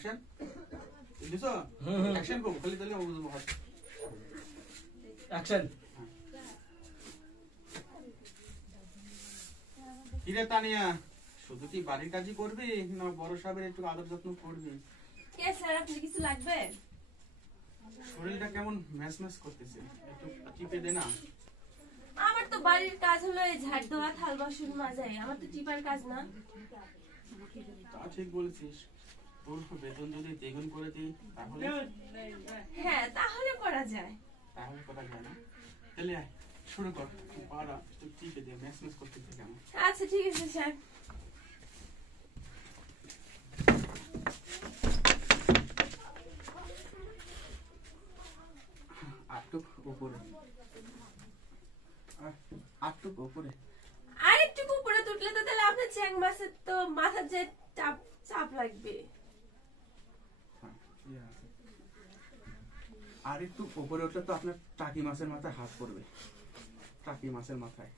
action দিছো action করব খালি তাহলে বুঝবো হাত অ্যাকশন কিরে তানিয়া শুধু কি বাড়ির কাজই করবি না বড় সাহেবের একটু আদর যত্ন করবি কে স্যার আপনি কিছু লাগবে শরীরটা কেমন ম্যাচ ম্যাচ করতেছে একটু টিপে দে না আমার তো বাড়ির কাজ হলো এই ঝাড় দেওয়া থাল বাসন মাজাই আমার তো টিপার কাজ না তা ঠিক বলেছিস তোর বেতন যদি দ্বিগুণ করে দিই তাহলে হ্যাঁ তাহলে করা যায় তাহলে করা যায় না তাহলে আয়, শুরু কর পারা একটু টিপে দে ম্যাচ ম্যাচ করতেছে কেমন আচ্ছা ঠিক আছে স্যার আটটুক উপরে আটটুক উপরে আরেকটু উপরে তুললে তো তাহলে আপনার চ্যাং মাছের তো মাথার যে চাপ চাপ লাগবে আর একটু উপরে উঠলে তো আপনার টাকি মাছের মাথায় হাত পড়বে টাকি মাছের মাথায়